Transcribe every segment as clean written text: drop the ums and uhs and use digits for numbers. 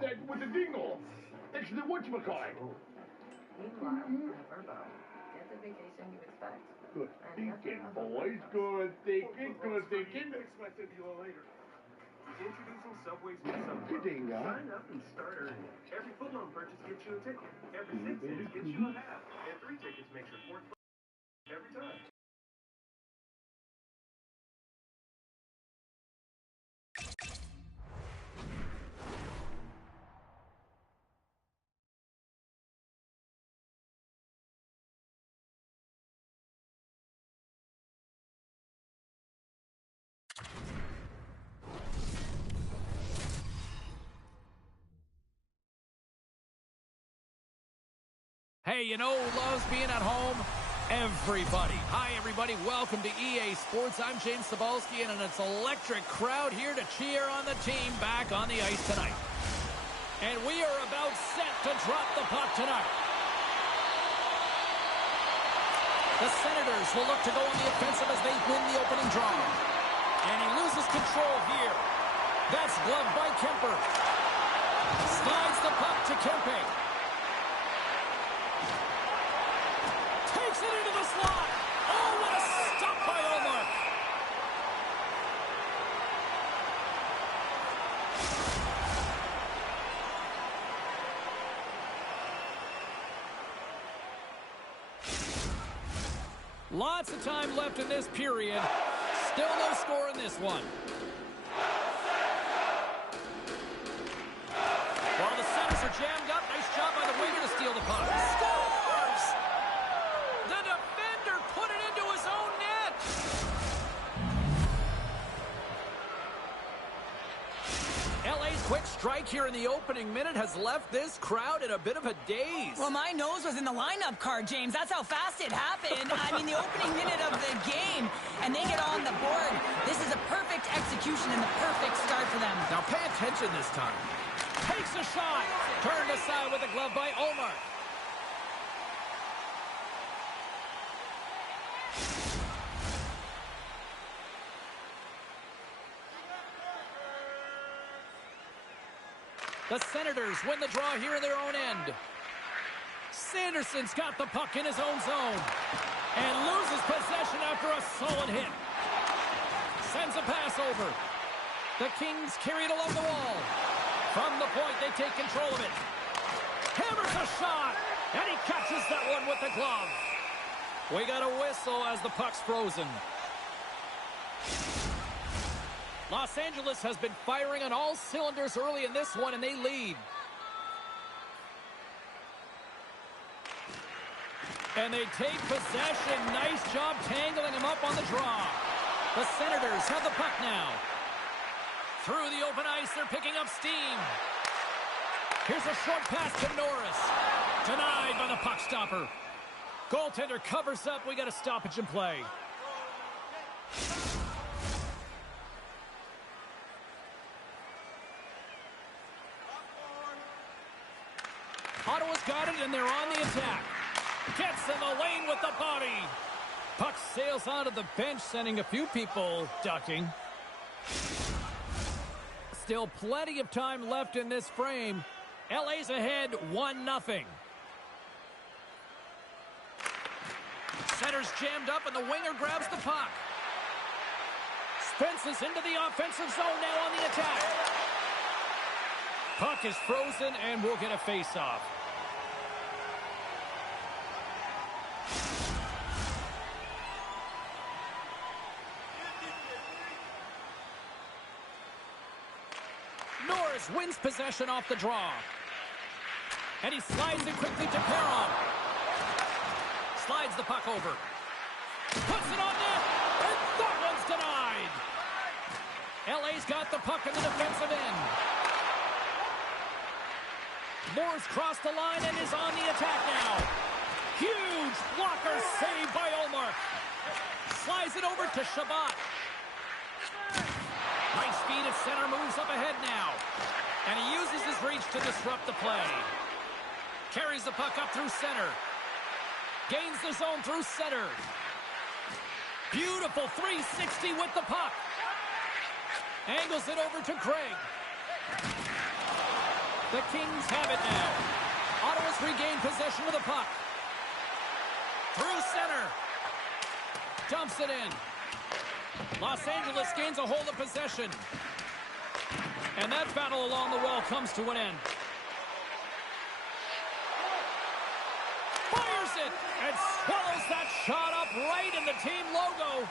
with the dingle. It's the whatchamacallit. Meanwhile, in Verbo, get the vacation you expect. Good thinking, boys. Good thinking. Good thinking. Expect a deal later. Introducing Subway's Pizza. Dinga. Sign up and start earning. Every foot-long purchase gets you a ticket. Every 6 cents gets you a half. And 3 tickets makes your fourth every time. Hey, you know who loves being at home? Everybody. Hi, everybody. Welcome to EA Sports. I'm James Cebulski, and it's an electric crowd here to cheer on the team back on the ice tonight. And we are about set to drop the puck tonight. The Senators will look to go on the offensive as they win the opening draw. And he loses control here. That's gloved by Kemper. Slides the puck to Kempe. Takes it into the slot. Oh, what a stop by Omar. Lots of time left in this period. Still no score in this one. While the Senators are jammed up, nice job by the winger to steal the puck. Scores! The defender put it into his own net. LA's quick strike here in the opening minute has left this crowd in a bit of a daze. Well, my nose was in the lineup card, James. That's how fast it happened. I mean, the opening minute of the game, and they get on the board. This is a perfect execution and the perfect start for them. Now pay attention this time. Takes a shot. Turned aside with a glove by Omar. The Senators win the draw here in their own end. Sanderson's got the puck in his own zone. And loses possession after a solid hit. Sends a pass over. The Kings carry it along the wall. From the point, they take control of it. Hammers a shot. And he catches that one with the glove. We got a whistle as the puck's frozen. Los Angeles has been firing on all cylinders early in this one, and they lead. And they take possession. Nice job tangling him up on the draw. The Senators have the puck now. Through the open ice, they're picking up steam. Here's a short pass to Norris. Denied by the puck stopper. Goaltender covers up. We got a stoppage in play. Ottawa's got it, and they're on the attack. Gets in the lane with the body. Puck sails onto the bench, sending a few people ducking. Still plenty of time left in this frame. LA's ahead 1-0. Center's jammed up, and the winger grabs the puck. Spence is into the offensive zone now on the attack. Puck is frozen, and we'll get a face-off. Norris wins possession off the draw. And he slides it quickly to Perron. Slides the puck over. Puts it on net, and that one's denied. LA's got the puck in the defensive end. Moore's crossed the line and is on the attack now. Huge blocker save by Omar. Slides it over to Shabbat. Nice feed at center, moves up ahead now. And he uses his reach to disrupt the play. Carries the puck up through center. Gains the zone through center. Beautiful 360 with the puck. Angles it over to Craig. The Kings have it now. Ottawa's regained possession of the puck. Through center. Dumps it in. Los Angeles gains a hold of possession. And that battle along the wall comes to an end. Fires it and swallows that shot up right in the team logo.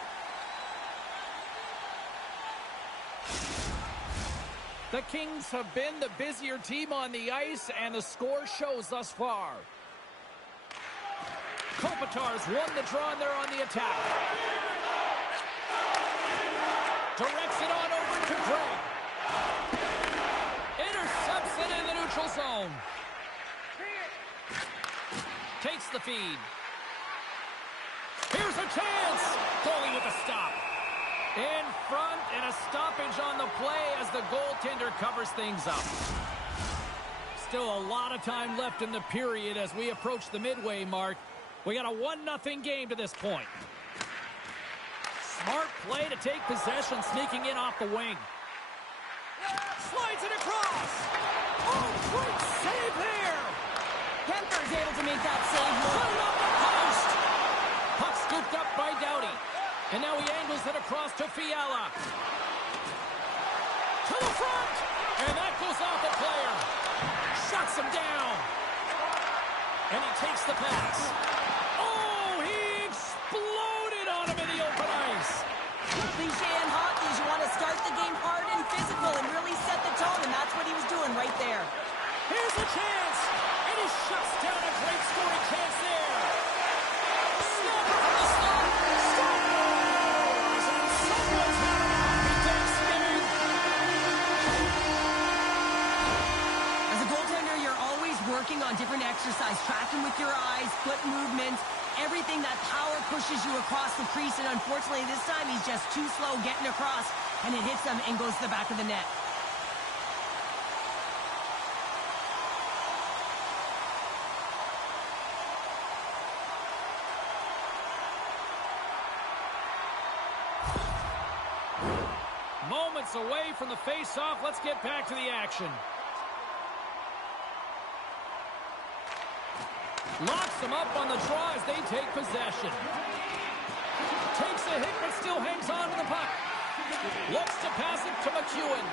The Kings have been the busier team on the ice, and the score shows thus far. Kopitar's won the draw, and they're on the attack. Directs it on over to Drake. Intercepts it in the neutral zone. Takes the feed. Here's a chance. Goalie with a stop. In front, and a stoppage on the play as the goaltender covers things up. Still a lot of time left in the period as we approach the midway mark. We got a 1-0 game to this point. Smart play to take possession, sneaking in off the wing. Slides it across. Oh, great save there. Kemper's able to make that save. Put it up the post. Puck scooped up by Doughty. And now he angles it across to Fiala. To the front. And that goes off the player. Shuts him down. And he takes the pass. Oh, he exploded on him in the open ice. Cliche in hockey is you want to start the game hard and physical and really set the tone, and that's what he was doing right there. Here's a chance. And he shuts down a great scoring chance there. Snapper from the slot. Working on different exercise, tracking with your eyes, foot movements, everything that power pushes you across the crease, and unfortunately this time he's just too slow getting across, and it hits him and goes to the back of the net. Moments away from the face-off. Let's get back to the action. Locks them up on the draw as they take possession. Takes a hit, but still hangs on to the puck. Looks to pass it to McEwen.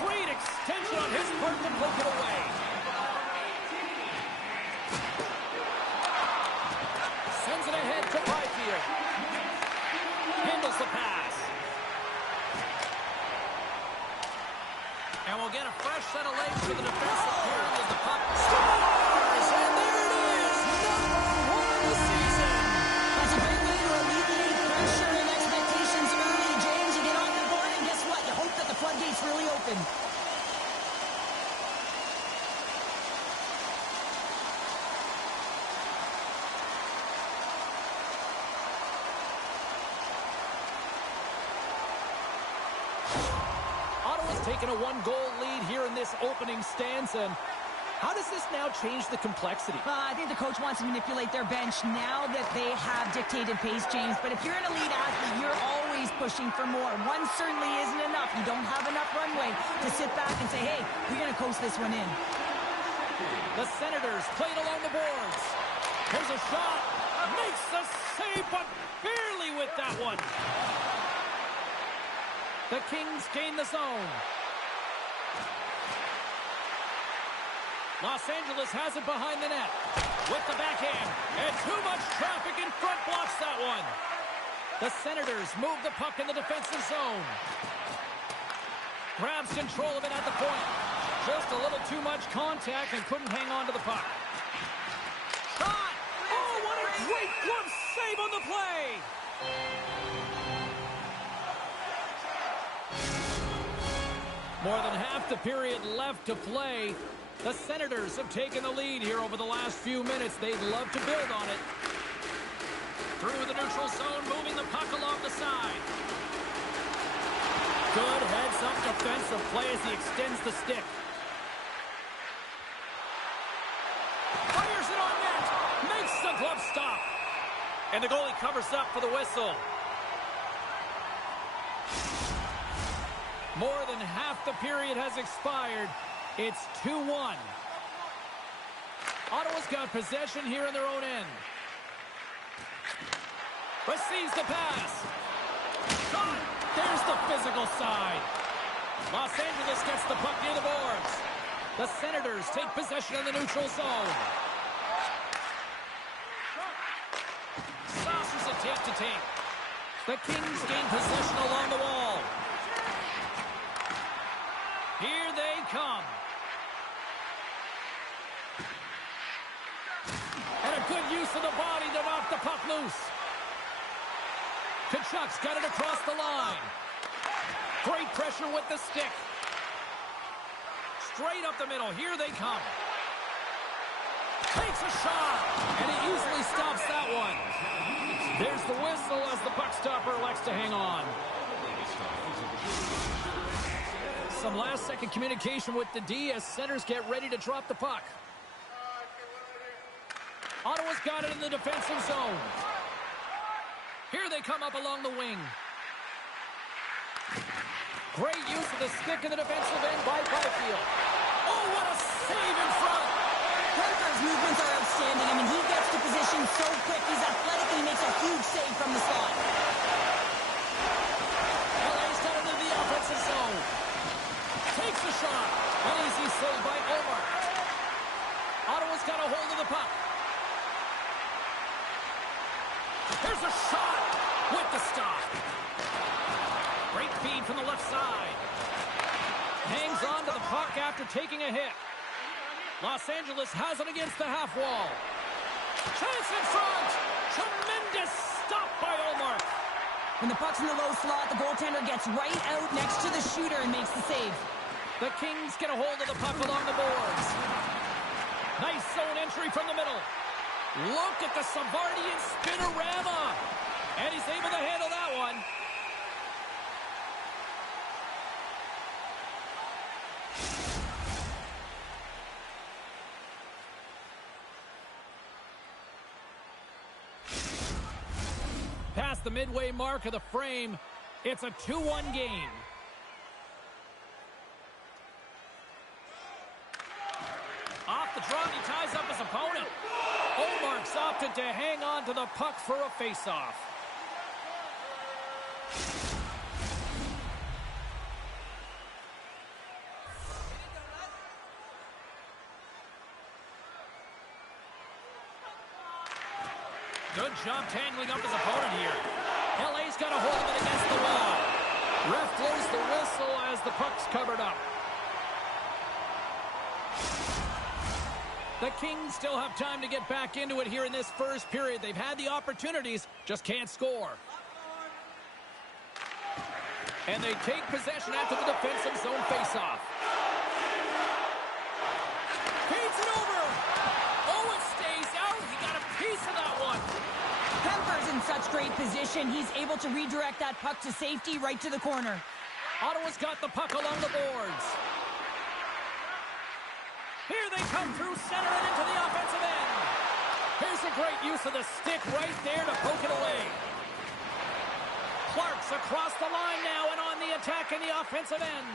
Great extension on his part to poke it away. Sends it ahead to Byfield. Handles the pass. And we'll get a fresh set of legs for the defensive period as the puck scores. And there it is, #1 of the season. That's a great way to alleviate pressure and expectations early, James. You get on the board, and guess what? You hope that the floodgates really open. Ottawa's taken a 1-goal lead here in this opening stanza. And how does this now change the complexity? I think the coach wants to manipulate their bench now that they have dictated pace, James. But if you're an elite athlete, you're always pushing for more. One certainly isn't enough. You don't have enough runway to sit back and say, hey, we're going to coast this one in. The Senators played along the boards. Here's a shot. Makes the save, but barely with that one. The Kings gain the zone. Los Angeles has it behind the net. With the backhand. And too much traffic in front blocks that one. The Senators move the puck in the defensive zone. Grabs control of it at the point. Just a little too much contact and couldn't hang on to the puck. Shot! Oh, what a great glove save on the play! More than half the period left to play. The Senators have taken the lead here over the last few minutes. They'd love to build on it. Through the neutral zone, moving the puck along the side. Good heads-up defensive play as he extends the stick. Fires it on net. Makes the glove stop. And the goalie covers up for the whistle. More than half the period has expired. It's 2-1. Ottawa's got possession here in their own end. Receives the pass. Shot! There's the physical side. Los Angeles gets the puck near the boards. The Senators take possession in the neutral zone. Saucers attempt to take. The Kings gain possession along the wall. Here they come. And a good use of the body to knock the puck loose. Tkachuk's got it across the line. Great pressure with the stick. Straight up the middle. Here they come. Takes a shot. And he easily stops that one. There's the whistle as the puck stopper elects to hang on. Some last-second communication with the D as centers get ready to drop the puck. Ottawa's got it in the defensive zone. Here they come up along the wing. Great use of the stick in the defensive end by Byfield. Oh, what a save in front! Parker's movements are outstanding. I mean, he gets to position so quick. He's athletic and he makes a huge save from the slot. LA's got it into the offensive zone. Takes a shot. An easy save by Omar. Ottawa's got a hold of the puck. There's a shot with the stop. Great feed from the left side. Hangs on to the puck after taking a hit. Los Angeles has it against the half wall. Chance in front. Tremendous stop by Omar. When the puck's in the low slot, the goaltender gets right out next to the shooter and makes the save. The Kings get a hold of the puck along the boards. Nice zone entry from the middle. Look at the Savardian spinorama. And he's able to handle that one. Past the midway mark of the frame, it's a 2-1 game. Off the draw, he ties up his opponent. Omark's opted to hang on to the puck for a face-off. Good job tangling up his opponent here. LA's got a hold of it against the wall. Ref blows the whistle as the puck's covered up. The Kings still have time to get back into it here in this first period. They've had the opportunities, just can't score. And they take possession after the defensive zone faceoff. Feeds it over. Oh, it stays out. He got a piece of that one. Kemper's in such great position. He's able to redirect that puck to safety right to the corner. Ottawa's got the puck along the boards. Here they come through center and into the offensive end. Here's a great use of the stick right there to poke it away. Clark's across the line now and on the attack in the offensive end.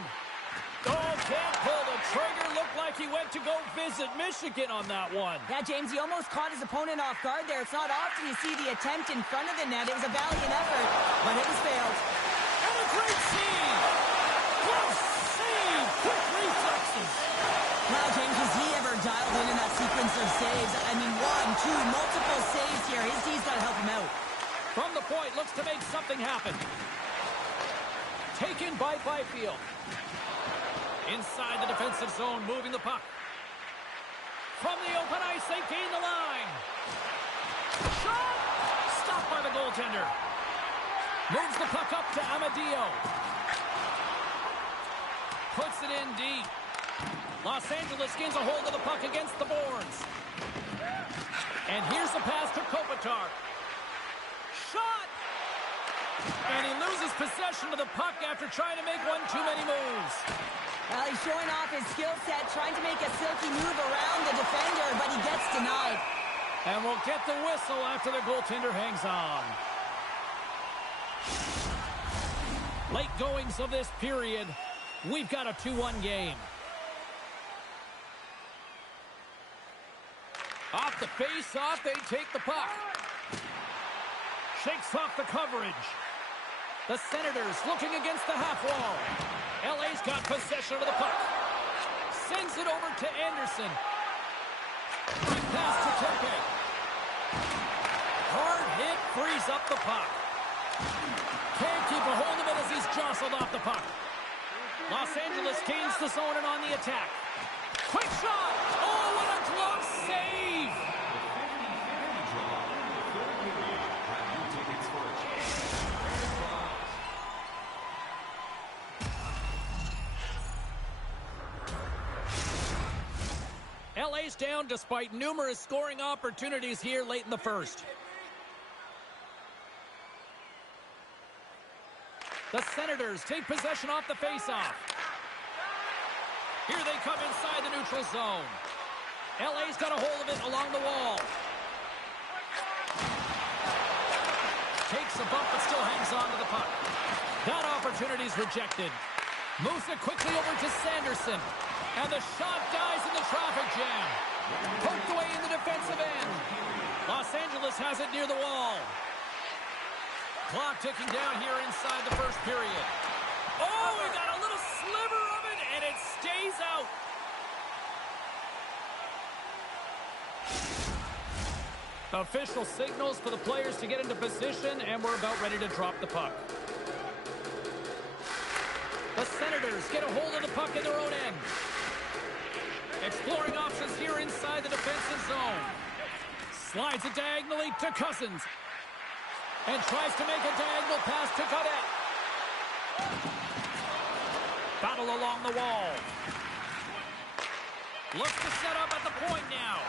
Oh, can't pull the trigger. Looked like he went to go visit Michigan on that one. Yeah, James, he almost caught his opponent off guard there. It's not often you see the attempt in front of the net. It was a valiant effort, but it was failed. And a great save. Close save. Quick reflexes. Wow, James, was he ever dialed in that sequence of saves? I mean, 1, 2, multiple saves here. His D's got to help him out. From the point, looks to make something happen. Taken by Byfield. Inside the defensive zone, moving the puck. From the open ice, they gain the line. Shot! Stopped by the goaltender. Moves the puck up to Amadio. Puts it in deep. Los Angeles gains a hold of the puck against the boards. And here's the pass to Kopitar. Shot! And he loses possession of the puck after trying to make one too many moves. Well, he's showing off his skill set, trying to make a silky move around the defender, but he gets denied. And we'll get the whistle after the goaltender hangs on. Late goings of this period, we've got a 2-1 game. Off the face-off, they take the puck. Shakes off the coverage. The Senators looking against the half wall. LA's got possession of the puck. Sends it over to Anderson. Quick pass to Tepe. Hard hit, frees up the puck. Can't keep a hold of it as he's jostled off the puck. Los Angeles gains the zone and on the attack. Quick shot! Oh, what a glove save! LA's down despite numerous scoring opportunities here late in the first. The Senators take possession off the faceoff. Here they come inside the neutral zone. LA's got a hold of it along the wall. Takes a bump but still hangs on to the puck. That opportunity's rejected. Moves it quickly over to Sanderson. And the shot dies in the traffic jam. Poked away in the defensive end. Los Angeles has it near the wall. Clock ticking down here inside the first period. Oh, we got a little sliver of it, and it stays out. Official signals for the players to get into position, and we're about ready to drop the puck. The Senators get a hold of the puck in their own end. Exploring options here inside the defensive zone. Slides it diagonally to Cousins. And tries to make a diagonal pass to Cadet. Battle along the wall. Looks to set up at the point now.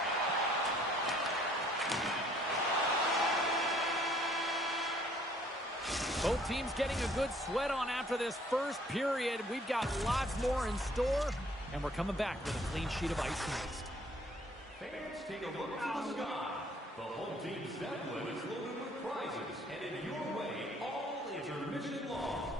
Both teams getting a good sweat on after this first period. We've got lots more in store, and we're coming back with a clean sheet of ice next. Fans, take a look to the sky. The home team's emblem is loaded with prizes, headed your way all intermission long.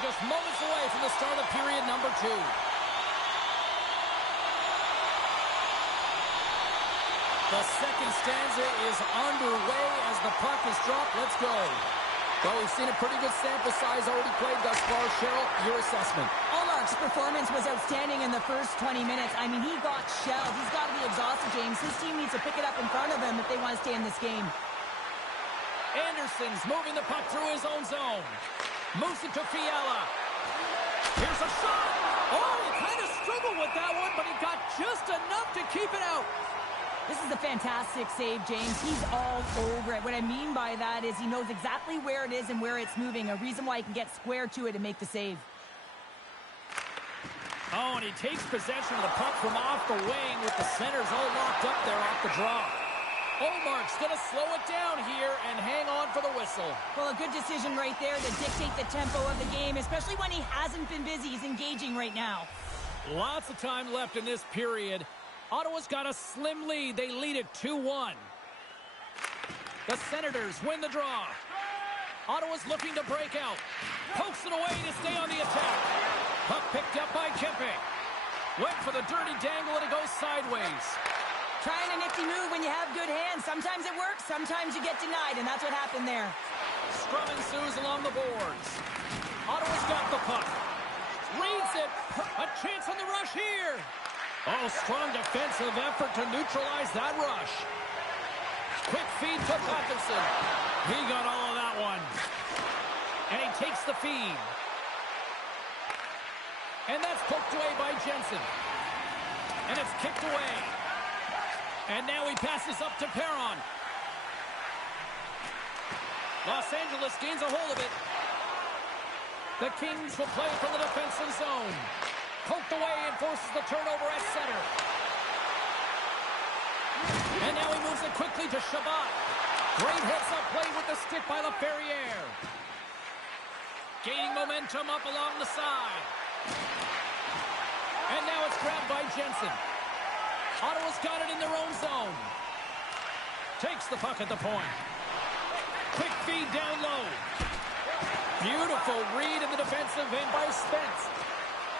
just moments away from the start of period number 2. The second stanza is underway as the puck is dropped. Let's go. Well, we've seen a pretty good sample size already played thus far. Cheryl, your assessment. Ullmark's performance was outstanding in the first 20 minutes. I mean, he got shelled. He's got to be exhausted, James. His team needs to pick it up in front of him if they want to stay in this game. Anderson's moving the puck through his own zone. Moves it to Fiala. Here's a shot. Oh, he kind of struggled with that one, but he got just enough to keep it out. This is a fantastic save, James. He's all over it. What I mean by that is he knows exactly where it is and where it's moving. A reason why he can get square to it and make the save. Oh, and he takes possession of the puck from off the wing with the centers all locked up there off the draw. Ullmark's going to slow it down here and hang on for the whistle. Well, a good decision right there to dictate the tempo of the game, especially when he hasn't been busy. He's engaging right now. Lots of time left in this period. Ottawa's got a slim lead. They lead it 2-1. The Senators win the draw. Ottawa's looking to break out. Pokes it away to stay on the attack. Puck picked up by Kempe. Went for the dirty dangle and it goes sideways. Trying a nifty move when you have good hands. Sometimes it works, sometimes you get denied, and that's what happened there. Scrum ensues along the boards. Ottawa's got the puck. Reads it. A chance on the rush here. Oh, strong defensive effort to neutralize that rush. Quick feed to Hutchinson. He got all of that one. And he takes the feed. And that's poked away by Jensen. And it's kicked away. And now he passes up to Perron. Los Angeles gains a hold of it. The Kings will play from the defensive zone. Poked away and forces the turnover at center. And now he moves it quickly to Shabbat. Great heads-up play with the stick by LaFerriere. Gaining momentum up along the side. And now it's grabbed by Jensen. Ottawa's got it in their own zone. Takes the puck at the point. Quick feed down low. Beautiful read in the defensive end by Spence.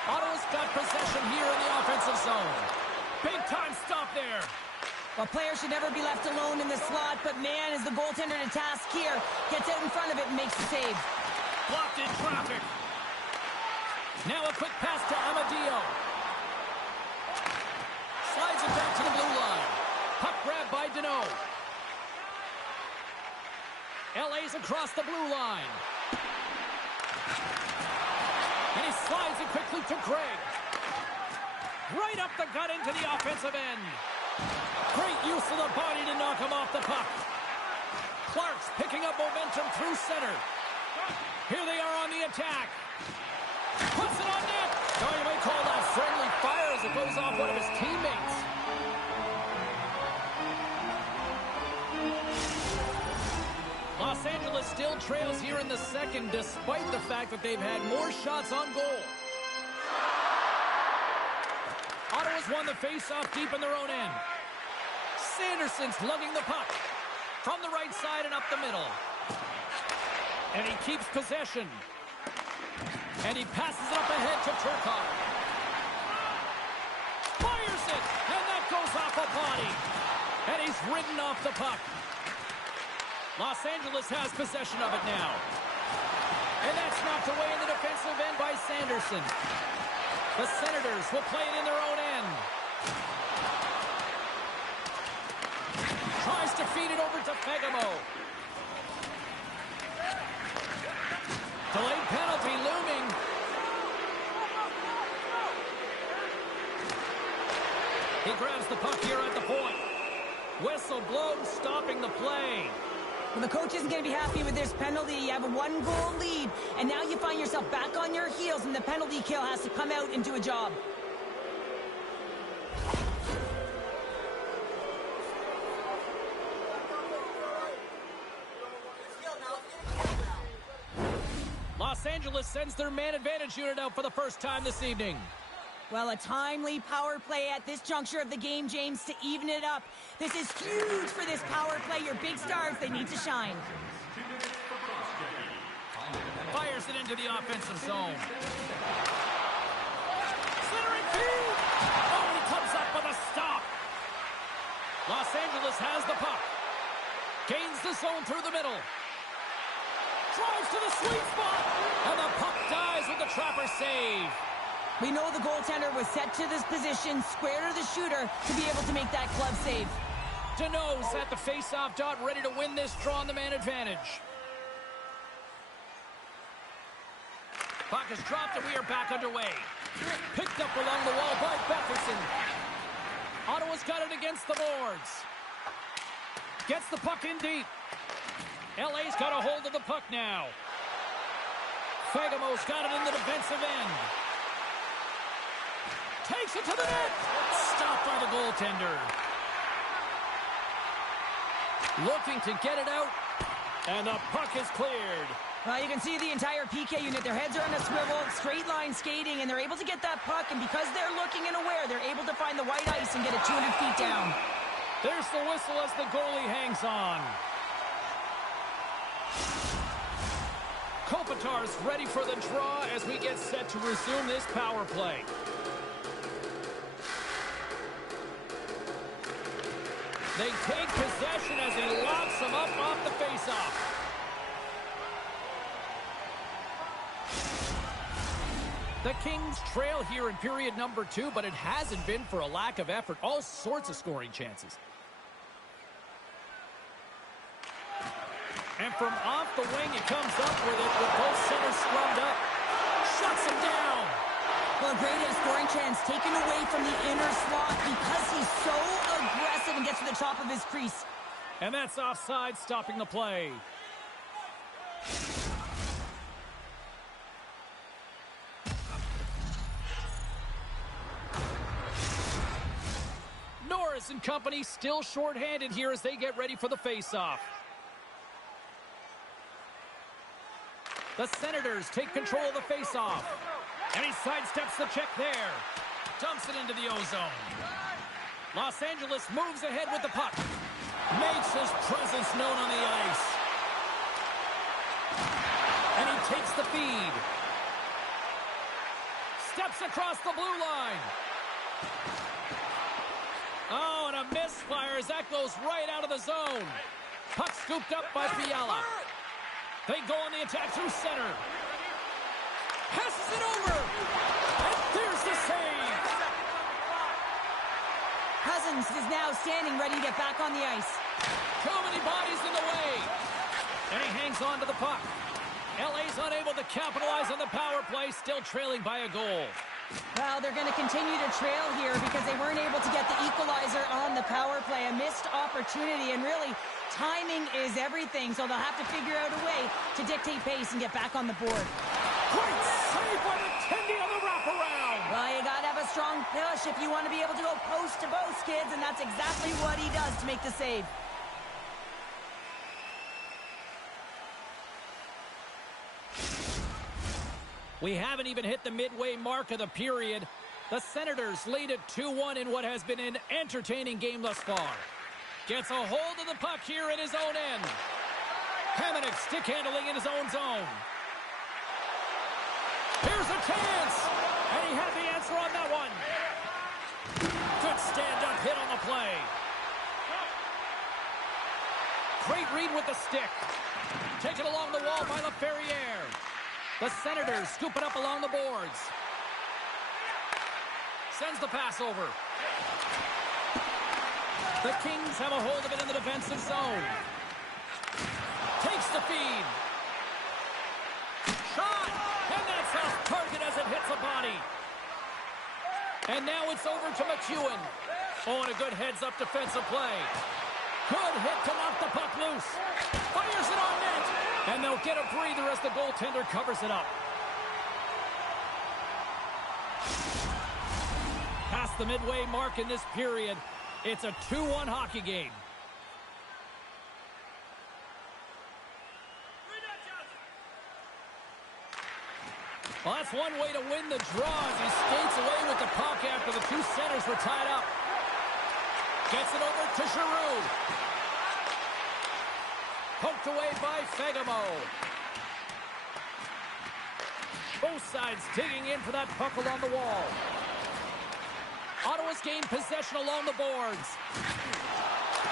Ottawa's got possession here in the offensive zone. Big time stop there. Well, players should never be left alone in the slot, but man, is the goaltender to task here. Gets out in front of it and makes the save. Blocked in traffic. Now a quick pass to Amadio. Slides it back to the blue line. Puck grab by Deneau. LA's across the blue line. And he slides it quickly to Craig. Right up the gut into the offensive end. Great use of the body to knock him off the puck. Clark's picking up momentum through center. Here they are on the attack. Puts it on net. Oh, you might call that friendly fire as it goes off one of his teammates. Los Angeles still trails here in the second, despite the fact that they've had more shots on goal. Ottawa's won the face-off deep in their own end. Sanderson's lugging the puck from the right side and up the middle. And he keeps possession. And he passes it up ahead to Turcotte. Fires it, and that goes off a body. And he's ridden off the puck. Los Angeles has possession of it now. And that's knocked away in the defensive end by Sanderson. The Senators will play it in their own end. Tries to feed it over to Fagemo. Delayed penalty looming. He grabs the puck here at the point. Whistle blown, stopping the play. Well, the coach isn't going to be happy with this penalty. You have a one-goal lead, and now you find yourself back on your heels, and the penalty kill has to come out and do a job. Los Angeles sends their man advantage unit out for the first time this evening. Well, a timely power play at this juncture of the game, James, to even it up. This is huge for this power play. Your big stars, they need to shine. Fires it into into the offensive zone. Centering feed! Oh, and he comes up with a stop. Los Angeles has the puck. Gains the zone through the middle. Drives to the sweet spot. And the puck dies with the Trapper save. We know the goaltender was set to this position, square to the shooter, to be able to make that glove save. Deneau's at the face-off dot, ready to win this draw on the man advantage. Puck is dropped and we are back underway. Picked up along the wall by Betherson. Ottawa's got it against the boards. Gets the puck in deep. LA's got a hold of the puck now. Fagamo's got it in the defensive end. Takes it to the net. Stopped by the goaltender. Looking to get it out. And the puck is cleared. You can see the entire PK unit. Their heads are on a swivel, straight line skating, and they're able to get that puck. And because they're looking and aware, they're able to find the white ice and get it 200 feet down. There's the whistle as the goalie hangs on. Kopitar's ready for the draw as we get set to resume this power play. They take possession as he locks them up off the faceoff. The Kings trail here in period number 2, but it hasn't been for a lack of effort. All sorts of scoring chances. And from off the wing, he comes up with it with both centers scrummed up. Shuts him down. Well, a great scoring chance taken away from the inner slot because he's so aggressive and gets to the top of his crease. And that's offside, stopping the play. Norris and company still shorthanded here as they get ready for the faceoff. The Senators take control of the faceoff. And he sidesteps the check there. Dumps it into the ozone. Los Angeles moves ahead with the puck. Makes his presence known on the ice. And he takes the feed. Steps across the blue line. Oh, and a misfire as that goes right out of the zone. Puck scooped up by Fiala. They go on the attack through center. Passes it over. And there's the save. Cousins is now standing ready to get back on the ice. Too many bodies in the way. And he hangs on to the puck. LA's unable to capitalize on the power play, still trailing by a goal. Well, they're going to continue to trail here because they weren't able to get the equalizer on the power play. A missed opportunity, and really, timing is everything, so they'll have to figure out a way to dictate pace and get back on the board. Great save by McKendy on the wraparound. Well, you got to have a strong push if you want to be able to go post to post, kids, and that's exactly what he does to make the save. We haven't even hit the midway mark of the period. The Senators lead it 2-1 in what has been an entertaining game thus far. Gets a hold of the puck here in his own end. Hamonic stick handling in his own zone. Here's a chance! And he had the answer on that one. Good stand-up hit on the play. Great read with the stick. Taken along the wall by LaFerriere. The Senators scoop it up along the boards. Sends the pass over. The Kings have a hold of it in the defensive zone. Takes the feed. Shot! And that's off target as it hits a body. And now it's over to McEwen. Oh, and a good heads-up defensive play. Good hit to knock the puck loose. Fires it on net. And they'll get a breather as the goaltender covers it up. Past the midway mark in this period, it's a 2-1 hockey game. Well, that's one way to win the draw as he skates away with the puck after the two centers were tied up. Gets it over to Giroux. Poked away by Fagemo. Both sides digging in for that puck along the wall. Ottawa's gained possession along the boards.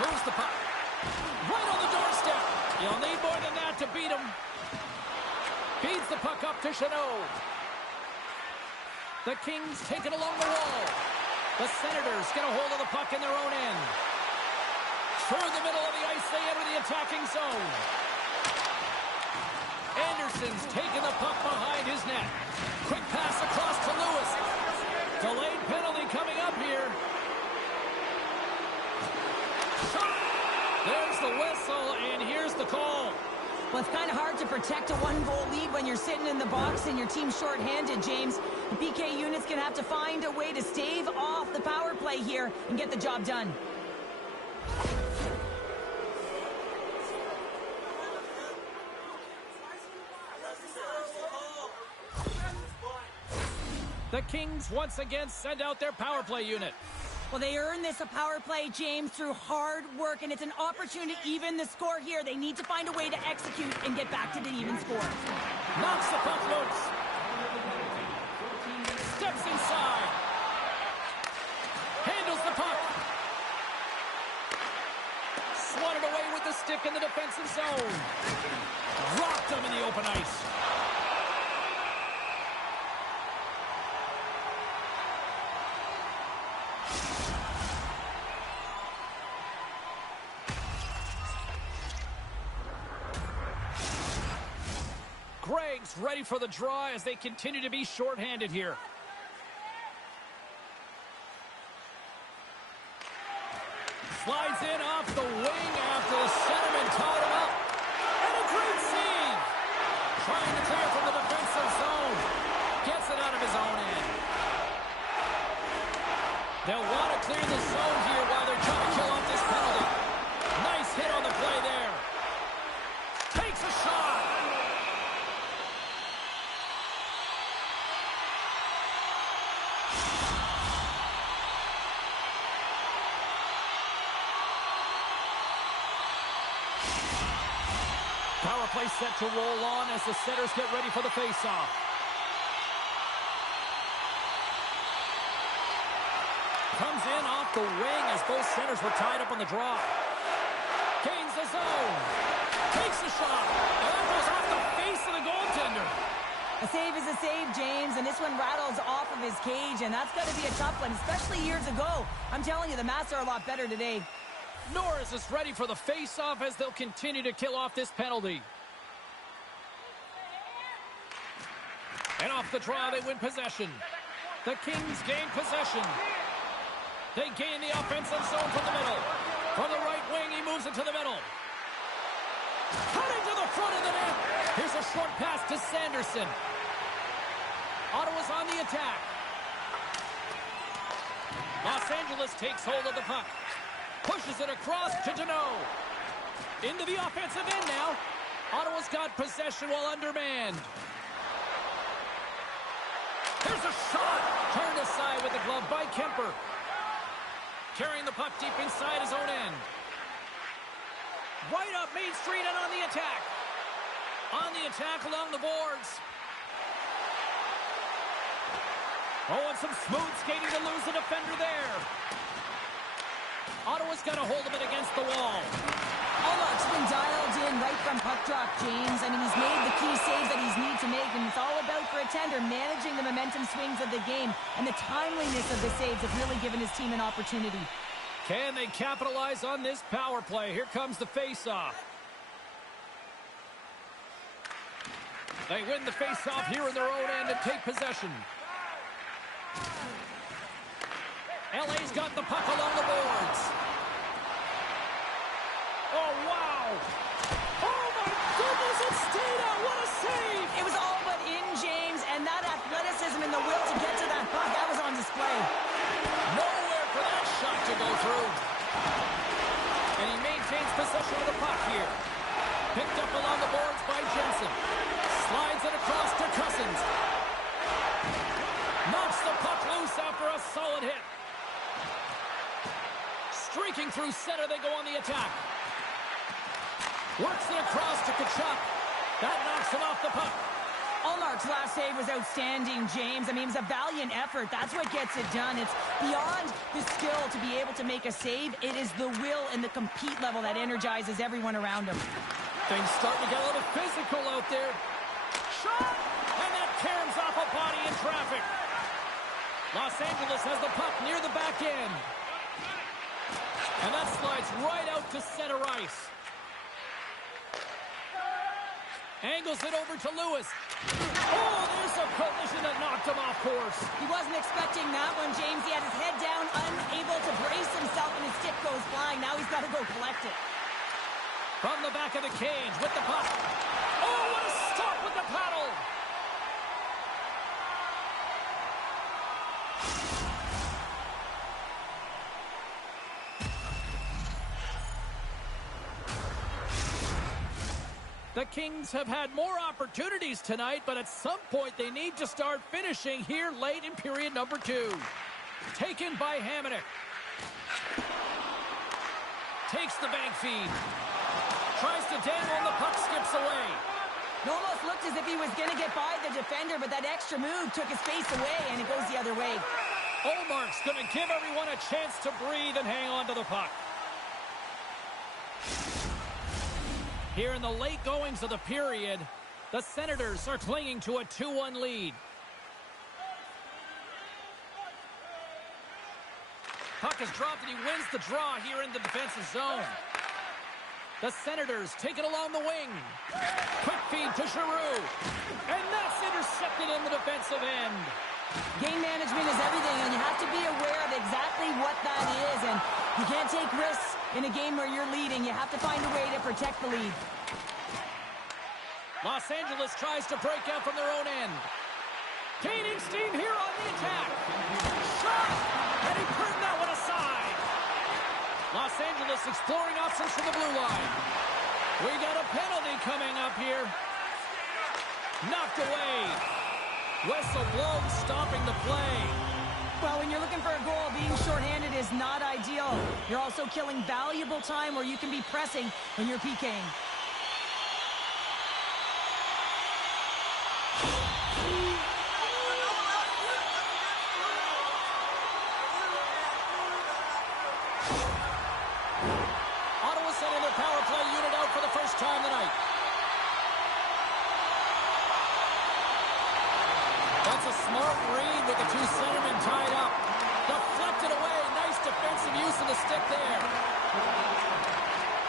Moves the puck. Right on the doorstep. You'll need more than that to beat him. Feeds the puck up to Chanot. The Kings take it along the wall. The Senators get a hold of the puck in their own end. Through the middle of the ice, they enter the attacking zone. Anderson's taking the puck behind his net. Quick pass across to Lewis. Delayed penalty coming up here. Shot! There's the whistle, and here's the call. Well, it's kind of hard to protect a one-goal lead when you're sitting in the box and your team's shorthanded, James. The PK unit's going to have to find a way to stave off the power play here and get the job done. The Kings once again send out their power play unit. Well, they earned this a power play, James, through hard work, and it's an opportunity to even the score here. They need to find a way to execute and get back to the even score. Knocks the puck loose. Steps inside. Handles the puck. Swatted away with the stick in the defensive zone. Rocked him in the open ice. Greg's ready for the draw as they continue to be shorthanded here. Slides in off the wing after the centerman tied him up. And a great save. Trying to clear from the defensive zone. Gets it out of his own end. They'll want to clear the zone here while they're trying to kill off this penalty. Nice hit on the play there. Takes a shot. Power play set to roll on as the Senators get ready for the faceoff. Comes in off the wing as both centers were tied up on the draw. Gains the zone. Takes the shot. And that goes off the face of the goaltender. A save is a save, James, and this one rattles off of his cage, and that's got to be a tough one, especially years ago. I'm telling you, the Mats are a lot better today. Norris is ready for the face-off as they'll continue to kill off this penalty. And off the draw, they win possession. The Kings gain possession. They gain the offensive zone from the middle. From the right wing, he moves it to the middle. Cutting to the front of the net. Here's a short pass to Sanderson. Ottawa's on the attack. Los Angeles takes hold of the puck. Pushes it across to Deneau. Into the offensive end now. Ottawa's got possession while undermanned. There's a shot. Turned aside with the glove by Kemper. Carrying the puck deep inside his own end. Right up Main Street and on the attack. On the attack along the boards. Oh, and some smooth skating to lose the defender there. Ottawa's got a hold of it against the wall. Ullmark's been dialed in right from puck drop, James. I mean, he's made the key saves that he's need to make, and it's all about for a tender managing the momentum swings of the game, and the timeliness of the saves have really given his team an opportunity. Can they capitalize on this power play? Here comes the face-off. They win the face-off here in their own end and take possession. LA's got the puck along the boards. Oh, wow. Oh, my goodness, it stayed out. What a save. It was all but in, James, and that athleticism and the will to get to that puck, that was on display. Nowhere for that shot to go through. And he maintains possession of the puck here. Picked up along the boards by Jensen. Slides it across to Cousins. Knocks the puck loose after a solid hit. Streaking through center, they go on the attack. Works it across to Tkachuk. That knocks him off the puck. Ullmark Ullmark's last save was outstanding, James. I mean, it was a valiant effort. That's what gets it done. It's beyond the skill to be able to make a save. It is the will and the compete level that energizes everyone around him. Things starting to get a little physical out there. Shot! And that caroms off a body in traffic. Los Angeles has the puck near the back end. And that slides right out to center ice. Angles it over to Lewis. Oh, there's a collision that knocked him off course. He wasn't expecting that one, James. He had his head down, unable to brace himself, and his stick goes flying. Now he's got to go collect it. From the back of the cage with the puck. Oh, what a stop with the paddle! The Kings have had more opportunities tonight, but at some point they need to start finishing here late in period number 2. Taken by Hamonic. Takes the bank feed. Tries to dangle and the puck skips away. It almost looked as if he was going to get by the defender, but that extra move took his face away, and it goes the other way. Ullmark's going to give everyone a chance to breathe and hang on to the puck. Here in the late goings of the period, the Senators are clinging to a 2-1 lead. Puck is dropped and he wins the draw here in the defensive zone. The Senators take it along the wing. Quick feed to Giroux. And that's intercepted in the defensive end. Game management is everything, and you have to be aware of exactly what that is. And you can't take risks in a game where you're leading. You have to find a way to protect the lead. Los Angeles tries to break out from their own end. Gaining steam here on the attack. Shot! And he turned that one aside. Los Angeles exploring options from the blue line. We got a penalty coming up here. Knocked away. Whistle blown, stopping the play. Well, when you're looking for a goal, being shorthanded is not ideal. You're also killing valuable time where you can be pressing when you're PKing. Ottawa sending their power play unit out for the first time tonight. That's a smart read with the two centermen tied up. Deflected away. Nice defensive use of the stick there.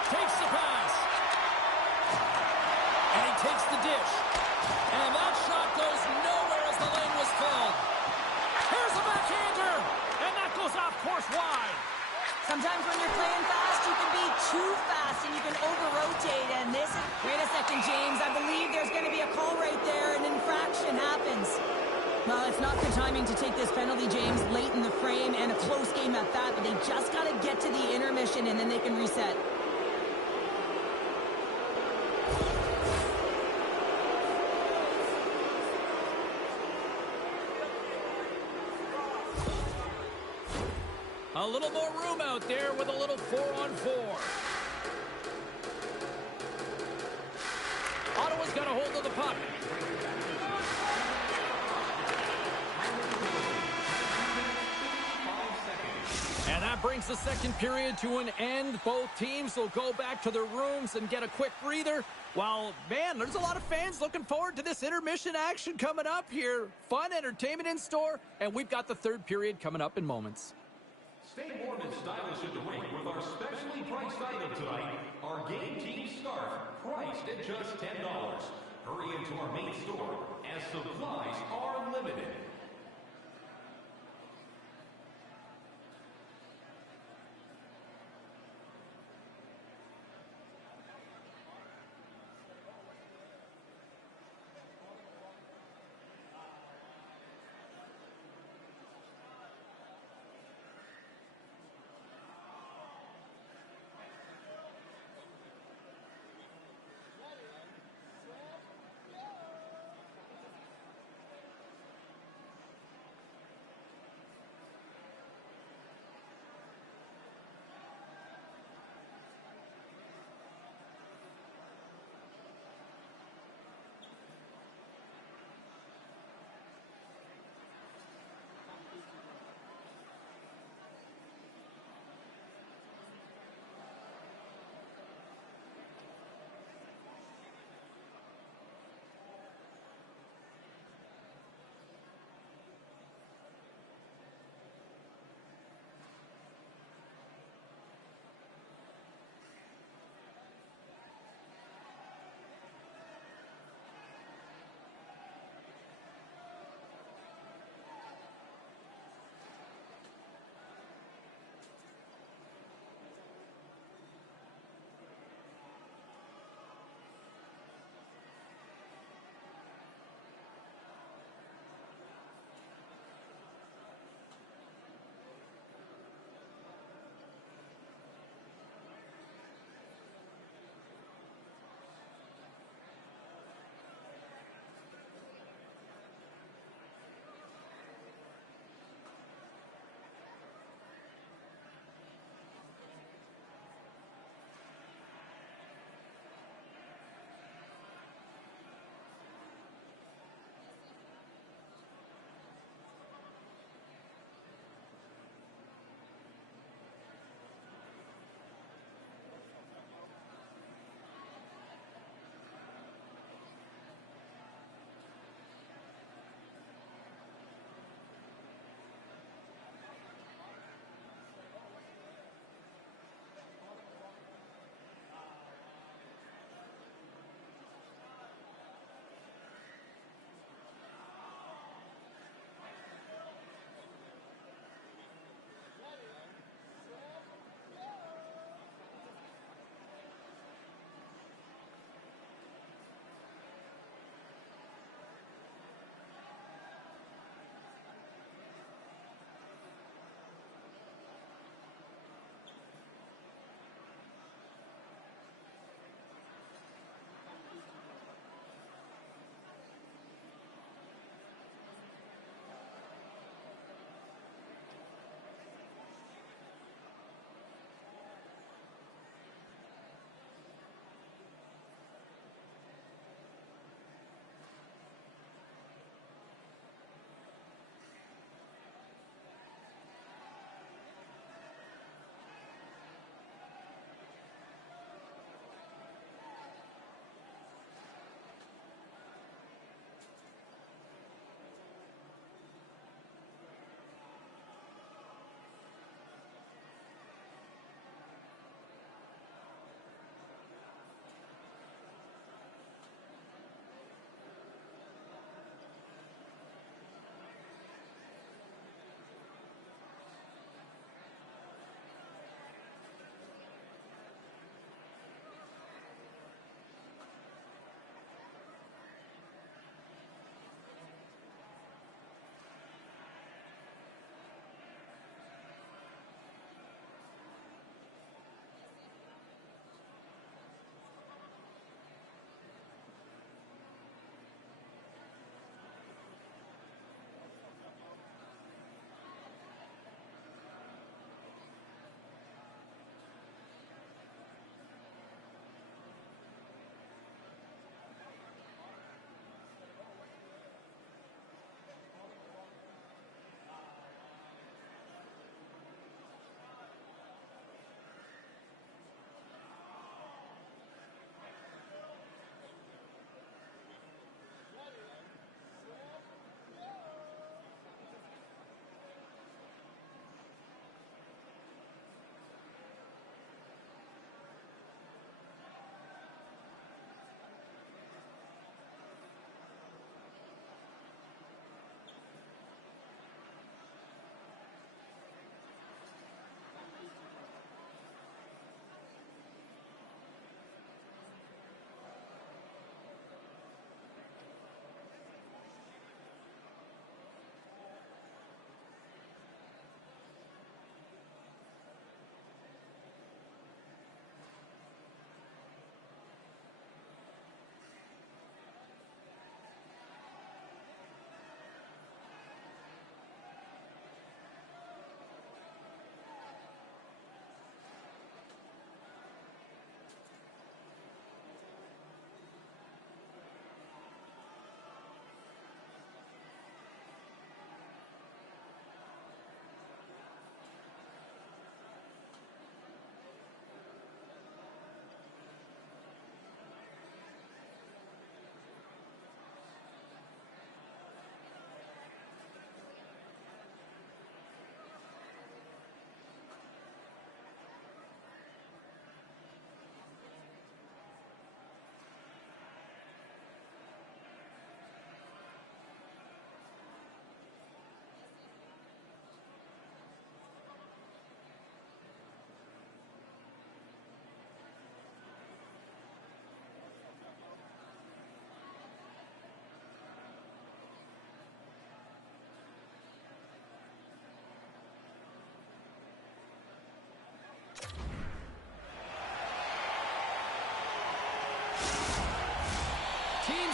Takes the pass. And he takes the dish. And that shot goes nowhere as the lane was filled. Here's a backhander. And that goes off course wide. Sometimes when you're playing fast, you can be too fast and you can over-rotate. And this, wait a second, James. I believe there's going to be a call right there. An infraction happens. Well, it's not good timing to take this penalty, James, late in the frame and a close game at that. But they just got to get to the intermission and then they can reset. A little more room out there with a little 4-on-4. Ottawa's got a hold of the puck. And that brings the second period to an end. Both teams will go back to their rooms and get a quick breather. While, man, there's a lot of fans looking forward to this intermission action coming up here. Fun entertainment in store, and we've got the third period coming up in moments. Stay warm and stylish at the rink with our specially priced item tonight, our Game Team Scarf, priced at just $10. Hurry into our main store as supplies are limited.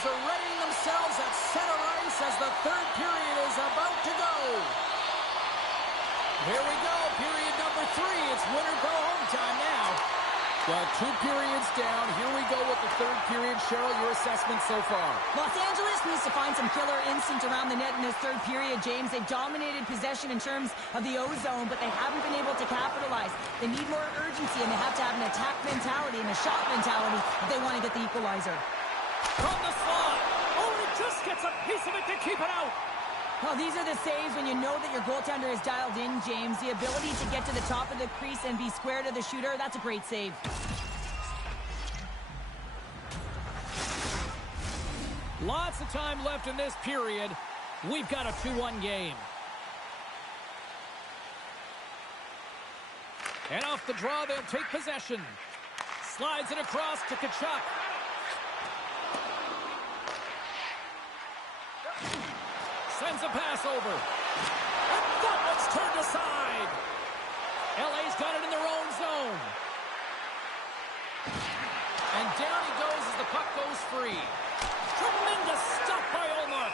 are readying themselves at center ice as the third period is about to go. Here we go, period number 3. It's winner go home time now. Well, 2 periods down. Here we go with the third period. Cheryl, your assessment so far? Los Angeles needs to find some killer instinct around the net in this third period, James. They've dominated possession in terms of the O-zone, but they haven't been able to capitalize. They need more urgency, and they have to have an attack mentality and a shot mentality if they want to get the equalizer. From the slot. Oh, and he just gets a piece of it to keep it out. Well, these are the saves when you know that your goaltender is dialed in, James. The ability to get to the top of the crease and be square to the shooter, that's a great save. Lots of time left in this period. We've got a 2-1 game. And off the draw, they'll take possession. Slides it across to Tkachuk. Sends a pass over. And that one's turned aside. LA's got it in their own zone. And down he goes as the puck goes free. Tremendous stuff by Ullmark.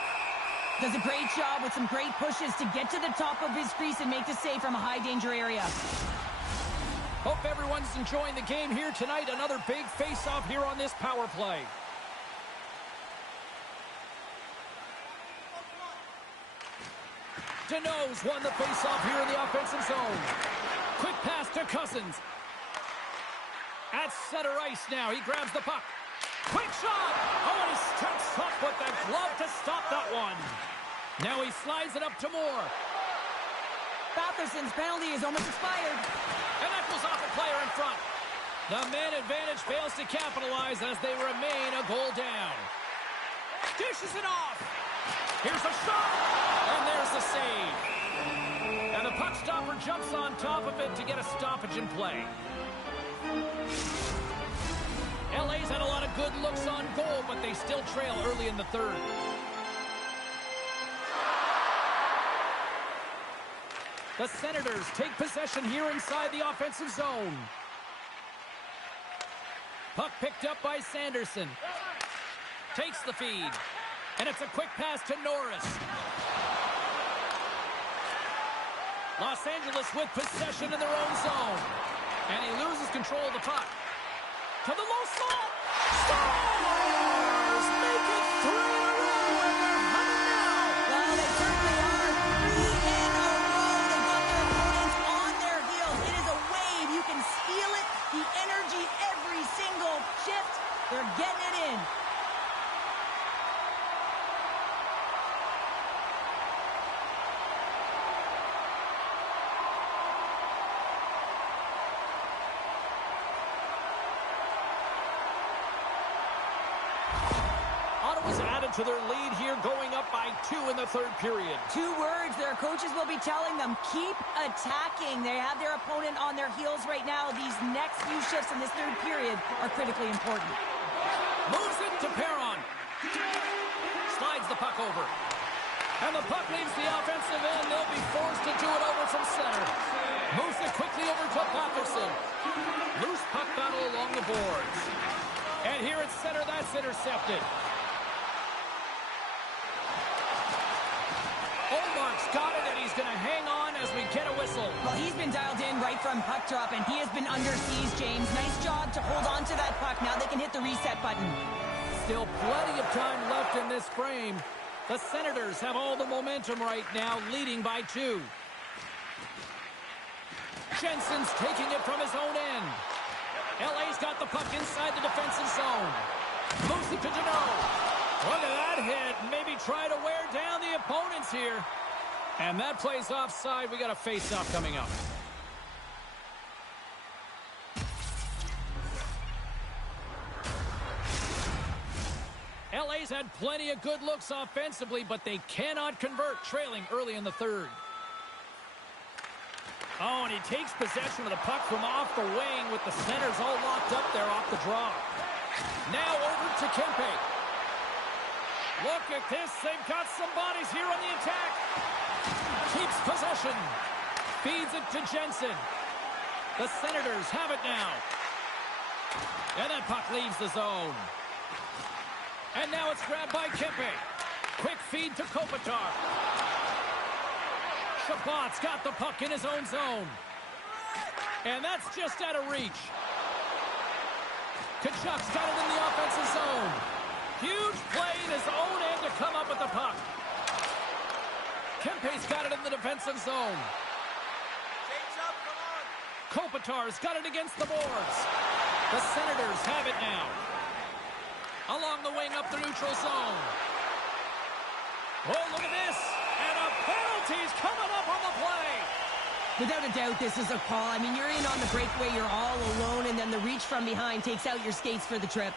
Does a great job with some great pushes to get to the top of his crease and make the save from a high-danger area. Hope everyone's enjoying the game here tonight. Another big face-off here on this power play. Deneau's won the face-off here in the offensive zone. Quick pass to Cousins. At center ice now. He grabs the puck. Quick shot! Oh, and he steps up with the glove to stop that one. Now he slides it up to Moore. Batherson's penalty is almost expired. And that goes off a player in front. The man advantage fails to capitalize as they remain a goal down. Dishes it off. Here's a shot. And there's the save. And the puck stopper jumps on top of it to get a stoppage in play. LA's had a lot of good looks on goal, but they still trail early in the third. The Senators take possession here inside the offensive zone. Puck picked up by Sanderson. Takes the feed. And it's a quick pass to Norris. Los Angeles with possession in their own zone. And he loses control of the puck. To the low slot. Stars make it 3 in a row, and they're humming now. Well, they certainly are. 3 in a row. They got their opponents on their heels. It is a wave. You can feel it. The energy every single shift. They're getting it in. To their lead here, going up by 2 in the third period. 2 words their coaches will be telling them: keep attacking. They have their opponent on their heels right now. These next few shifts in this third period are critically important. Moves it to Perron. Slides the puck over. And the puck leaves the offensive end. They'll be forced to do it over from center. Moves it quickly over to Patterson. Loose puck battle along the boards. And here at center, that's intercepted. Ullmark's got it, and he's going to hang on as we get a whistle. Well, he's been dialed in right from puck drop, and he has been under siege, James. Nice job to hold on to that puck. Now they can hit the reset button. Still plenty of time left in this frame. The Senators have all the momentum right now, leading by 2. Jensen's taking it from his own end. LA's got the puck inside the defensive zone. Moves it to Deneau. Look at that hit. Maybe try to wear down the opponents here. And that plays offside. We got a face-off coming up. LA's had plenty of good looks offensively, but they cannot convert, trailing early in the third. Oh, and he takes possession of the puck from off the wing with the centers all locked up there off the draw. Now over to Kempe. Look at this. They've got some bodies here on the attack. Keeps possession. Feeds it to Jensen. The Senators have it now. And that puck leaves the zone. And now it's grabbed by Kempe. Quick feed to Kopitar. Shabbat's got the puck in his own zone. And that's just out of reach. Kachuk's got it in the offensive zone. Huge play in his own end to come up with the puck. Kempe's got it in the defensive zone. Kopitar's got it against the boards. The Senators have it now. Along the wing up the neutral zone. Oh, look at this. And a penalty's coming up on the play. Without a doubt, this is a call. I mean, you're in on the breakaway, you're all alone, and then the reach from behind takes out your skates for the trip.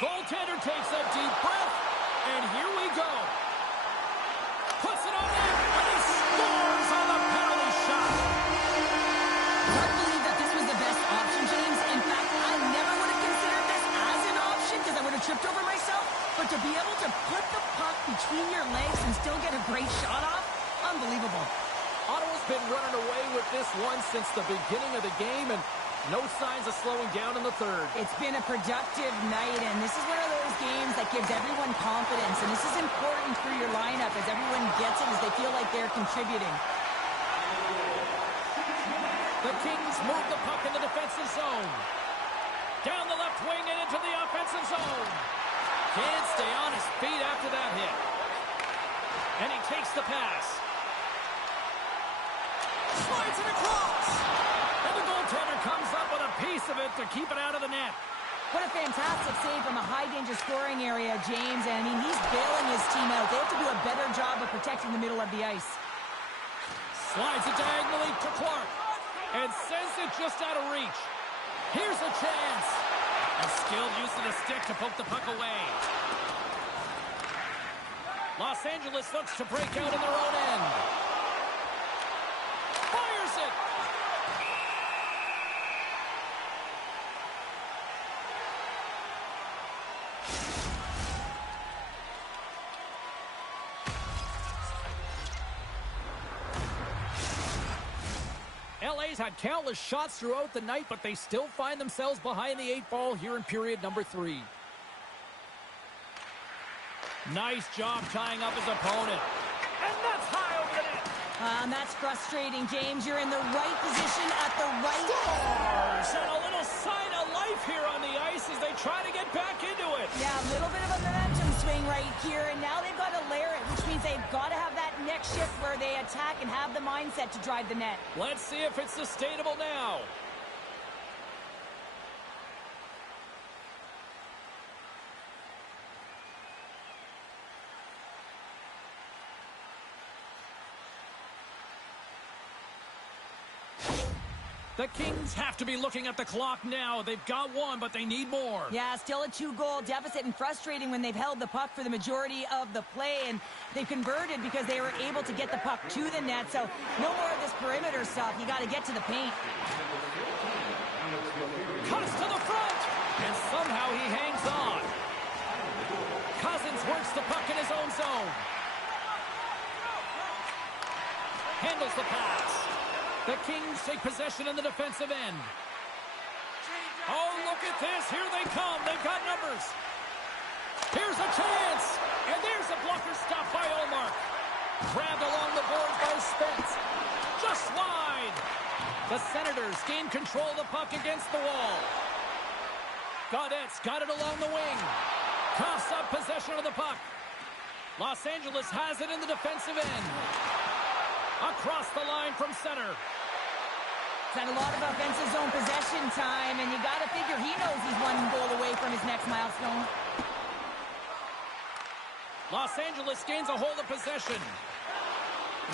Goaltender takes a deep breath, and here we go. Puts it on net, and he scores on the penalty shot. I believe that this was the best option, James. In fact, I never would have considered this as an option because I would have tripped over myself. But to be able to put the puck between your legs and still get a great shot off, unbelievable. Ottawa's been running away with this one since the beginning of the game, and no signs of slowing down in the third. It's been a productive night, and this is one of those games that gives everyone confidence, and this is important for your lineup as everyone gets it, as they feel like they're contributing. The Kings move the puck in the defensive zone. Down the left wing and into the offensive zone. Can't stay on his feet after that hit. And he takes the pass. Slides it across. And the goaltender comes up with a piece of it to keep it out of the net. What a fantastic save from a high-danger scoring area, James. And, I mean, he's bailing his team out. They have to do a better job of protecting the middle of the ice. Slides it diagonally to Clark. And sends it just out of reach. Here's a chance. A skilled use of the stick to poke the puck away. Los Angeles looks to break out in their own end. Fires it. LA's had countless shots throughout the night, but they still find themselves behind the 8 ball here in period number 3. Nice job tying up his opponent. And that's high over the net. That's frustrating, James. You're in the right position at the right Stars! And a little sign of life here on the ice as they try to get back into it. Yeah, a little bit of a momentum swing right here, and now they've got to layer it, which means they've got to have that next shift where they attack and have the mindset to drive the net. Let's see if it's sustainable now. The Kings have to be looking at the clock now. They've got one, but they need more. Yeah, still a 2-goal deficit, and frustrating when they've held the puck for the majority of the play, and they've converted because they were able to get the puck to the net. So no more of this perimeter stuff. You got to get to the paint. Cuts to the front, and somehow he hangs on. Cousins works the puck in his own zone. Handles the pass. The Kings take possession in the defensive end. Oh, look at this. Here they come. They've got numbers. Here's a chance. And there's a blocker stop by Olmark. Grabbed along the boards by Spence. Just wide. The Senators gain control of the puck against the wall. Gaudette's got it along the wing. Coughs up possession of the puck. Los Angeles has it in the defensive end. Across the line from center. He's had a lot of offensive zone possession time, and you got to figure he knows he's 1 goal away from his next milestone. Los Angeles gains a hold of possession.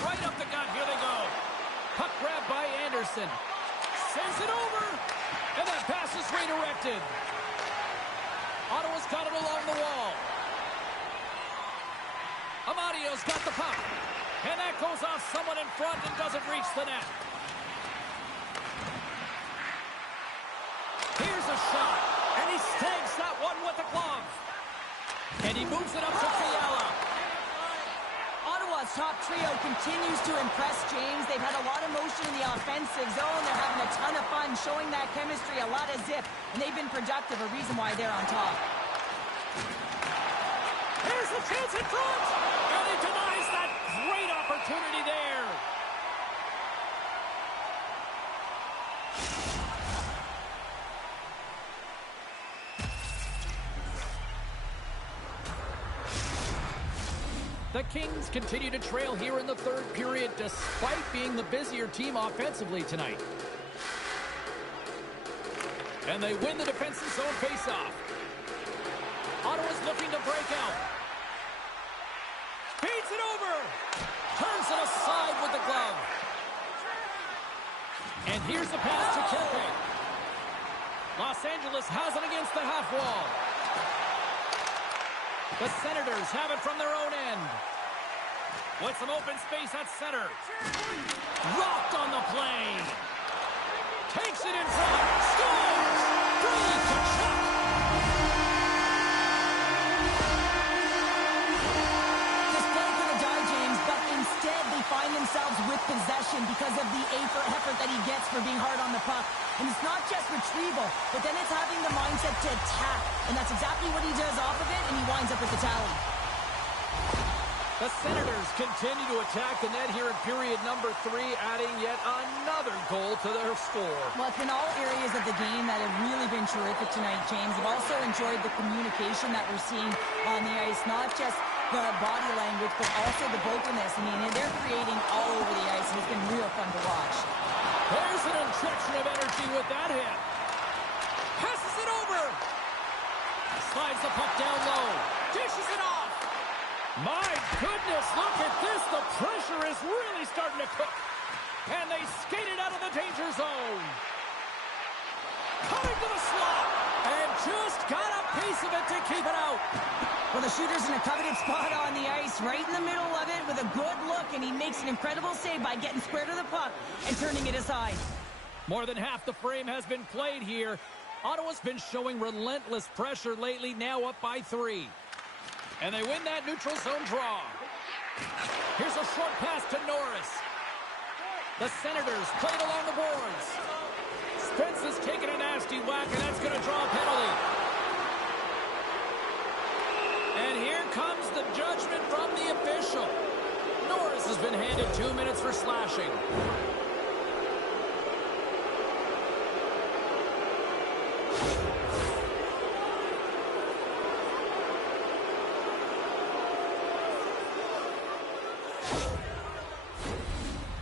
Right up the gut. Here they go. Puck grab by Anderson. Sends it over. And that pass is redirected. Ottawa's got it along the wall. Amadio's got the puck. And that goes off someone in front and doesn't reach the net. Here's a shot. And he snags that one with the glove. And he moves it up to Fiala. Ottawa Ottawa's top trio continues to impress, James. They've had a lot of motion in the offensive zone. They're having a ton of fun, showing that chemistry, a lot of zip, and they've been productive, a reason why they're on top. Here's the chance in front, and he denies that great opportunity there. The Kings continue to trail here in the third period despite being the busier team offensively tonight. And they win the defensive zone faceoff. Ottawa's looking to break out. Feeds it over. Turns it aside with the glove. And here's the pass to Kepe. Los Angeles has it against the half wall. The Senators have it from their own end. With some open space at center. Rocked on the play. Takes it in front. Scores! Free to Chuck. This play could have died, James, but instead they find themselves with possession because of the effort that he gets for being hard on the puck. And it's not just retrieval, but then it's having the mindset to attack. And that's exactly what he does off of it, and he winds up with the tally. The Senators continue to attack the net here in period number 3, adding yet another goal to their score. Well, it's been all areas of the game that have really been terrific tonight, James. I've also enjoyed the communication that we're seeing on the ice, not just the body language, but also the vocalness. I mean, they're creating all over the ice, and it's been real fun to watch. There's an injection of energy with that hit. Passes it over. Slides the puck down low. Dishes it off. My goodness, look at this. The pressure is really starting to cook. And they skate it out of the danger zone. Coming to the slot. And just got a piece of it to keep it out. Well, the shooter's in a coveted spot on the ice, right in the middle of it with a good look, and he makes an incredible save by getting square to the puck and turning it aside. More than half the frame has been played here. Ottawa's been showing relentless pressure lately, now up by 3. And they win that neutral zone draw. Here's a short pass to Norris. The Senators play it along the boards. Spence is taking a nasty whack, and that's going to draw a penalty. And here comes the judgment from the official. Norris has been handed 2 minutes for slashing.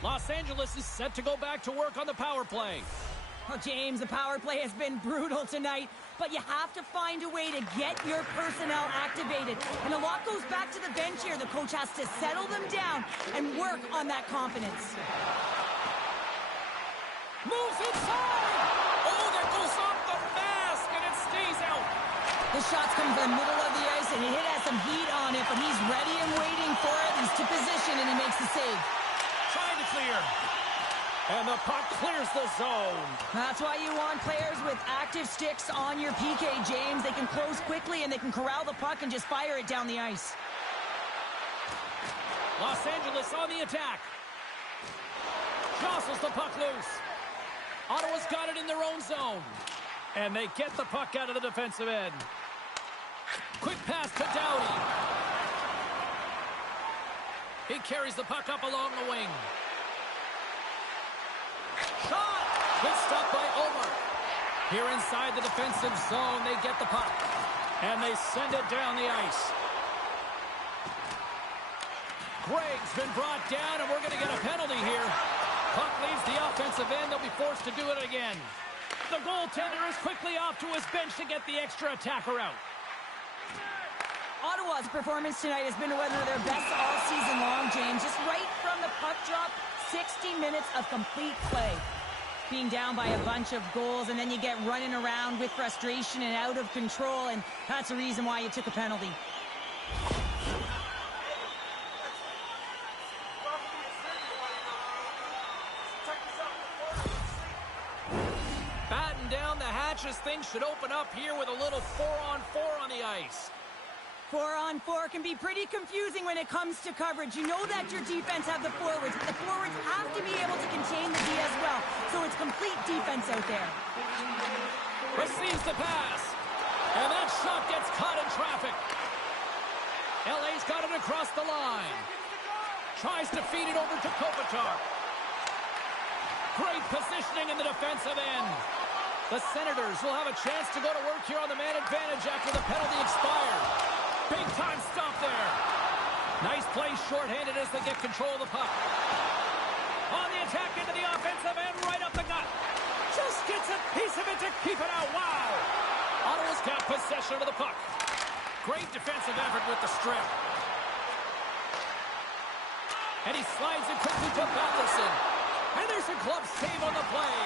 Los Angeles is set to go back to work on the power play. Well, James, the power play has been brutal tonight, but you have to find a way to get your personnel activated. And a lot goes back to the bench here. The coach has to settle them down and work on that confidence. Moves inside! Oh, that goes off the mask, and it stays out. The shot's coming from the middle of the ice, and it has some heat on it, but he's ready and waiting for it. He's to position, and he makes the save. Trying to clear. And the puck clears the zone. That's why you want players with active sticks on your PK, James. They can close quickly, and they can corral the puck and just fire it down the ice. Los Angeles on the attack. Jostles the puck loose. Ottawa's got it in their own zone. And they get the puck out of the defensive end. Quick pass to Doughty. He carries the puck up along the wing. Shot! Good stop by Omar. Here inside the defensive zone, they get the puck. And they send it down the ice. Gregg's been brought down, and we're going to get a penalty here. Puck leaves the offensive end. They'll be forced to do it again. The goaltender is quickly off to his bench to get the extra attacker out. Ottawa's performance tonight has been one of their best all season long, James. Just right from the puck drop, 60 minutes of complete play. Being down by a bunch of goals, and then you get running around with frustration and out of control, and that's the reason why you took a penalty. Batten down the hatches. Things should open up here with a little 4-on-4 on the ice. 4-on-4 can be pretty confusing when it comes to coverage. You know that your defense have the forwards, but the forwards have to be able to contain the D as well. So it's complete defense out there. Receives the pass. And that shot gets caught in traffic. LA's got it across the line. Tries to feed it over to Kopitar. Great positioning in the defensive end. The Senators will have a chance to go to work here on the man advantage after the penalty expired. Big time stop there. Nice play shorthanded as they get control of the puck. On the attack into the offensive end, right up the gut. Just gets a piece of it to keep it out. Wow. Ottawa's got possession of the puck. Great defensive effort with the strip. And he slides it quickly to Batherson. And there's a glove save on the play.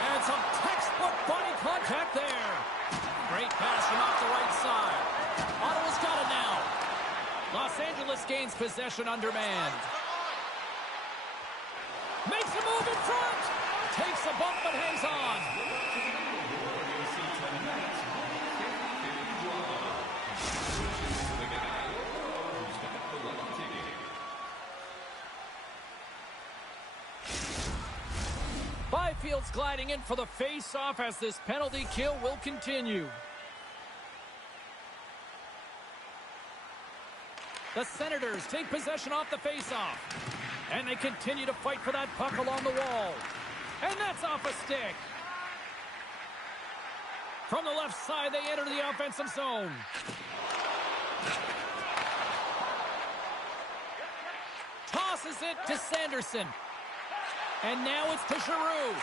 And some textbook body contact there. Great pass from off the right side. Ottawa's got it now. Los Angeles gains possession undermanned. Makes a move in front. Takes a bump but hangs on. Byfield's gliding in for the face-off as this penalty kill will continue. The Senators take possession off the face-off. And they continue to fight for that puck along the wall. And that's off a stick. From the left side, they enter the offensive zone. Tosses it to Sanderson. And now it's to Giroux.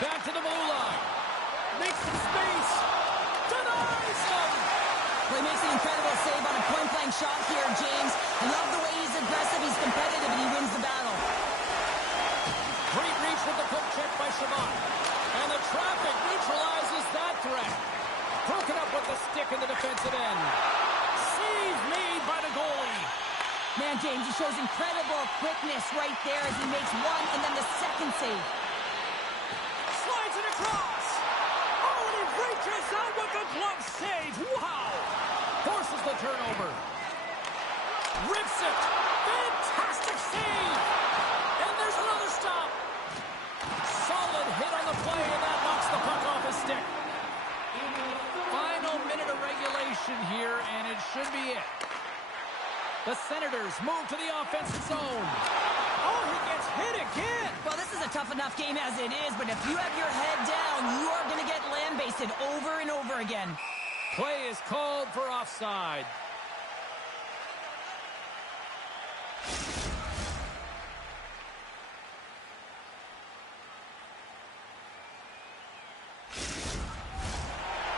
Back to the blue line. Makes some space. Denies him. Well, he makes an incredible save on a point-blank shot here, James. I love the way he's aggressive, he's competitive, and he wins the battle. Great reach with the poke check by Chabot. And the traffic neutralizes that threat. Broken up with the stick in the defensive end. Save made by the goalie. Man, James, he shows incredible quickness right there as he makes one and then the second save. Slides it across. Oh, and he reaches out with the glove save. Wow. Forces the turnover. Rips it. Fantastic save. And there's another stop. Solid hit on the play, and that knocks the puck off his stick. Final minute of regulation here, and it should be it. The Senators move to the offensive zone. Oh, he gets hit again. Well, this is a tough enough game as it is, but if you have your head down, you are going to get lambasted over and over again. Play is called for offside.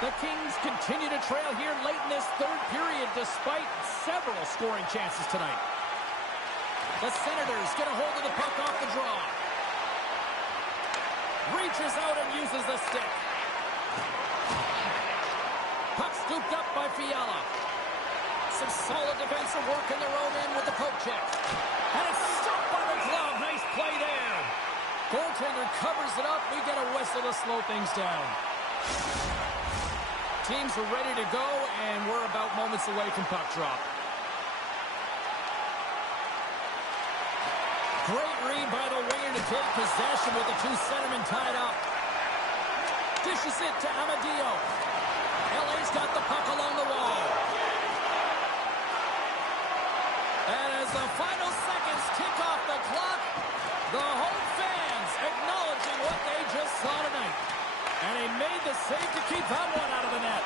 The Kings continue to trail here late in this third period despite several scoring chances tonight. The Senators get a hold of the puck off the draw. Reaches out and uses the stick. Puck scooped up by Fiala. Some solid defensive work in their own end with the poke check. And it's stopped by the glove. Nice play there. Goaltender covers it up. We get a whistle to slow things down. Teams are ready to go, and we're about moments away from puck drop. Great read by the winger to take possession with the two centermen tied up. Dishes it to Amadio. LA's got the puck along the wall. And as the final seconds tick off the clock, the home fans acknowledging what they just saw tonight. And he made the save to keep that one out of the net.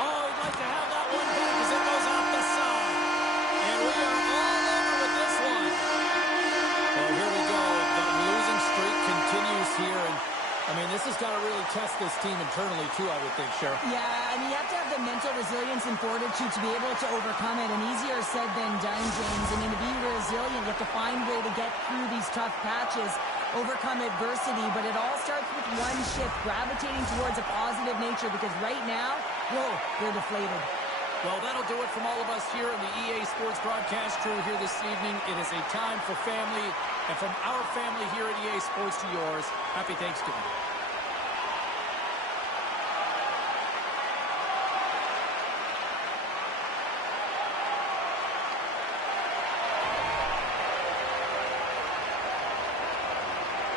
Oh, he'd like to have that one back as it goes off the side. And we are all over with this one. Well, here we go. The losing streak continues here. And, I mean, this has got to really test this team internally, too, I would think, Cheryl. Yeah, I mean, you have to have the mental resilience and fortitude to be able to overcome it. And easier said than done, James. I mean, to be resilient, you have to find a way to get through these tough patches, overcome adversity, but it all starts with one shift, gravitating towards a positive nature, because right now, whoa, they're deflated. Well, that'll do it from all of us here in the EA Sports broadcast crew here this evening. It is a time for family, and from our family here at EA Sports to yours, happy Thanksgiving.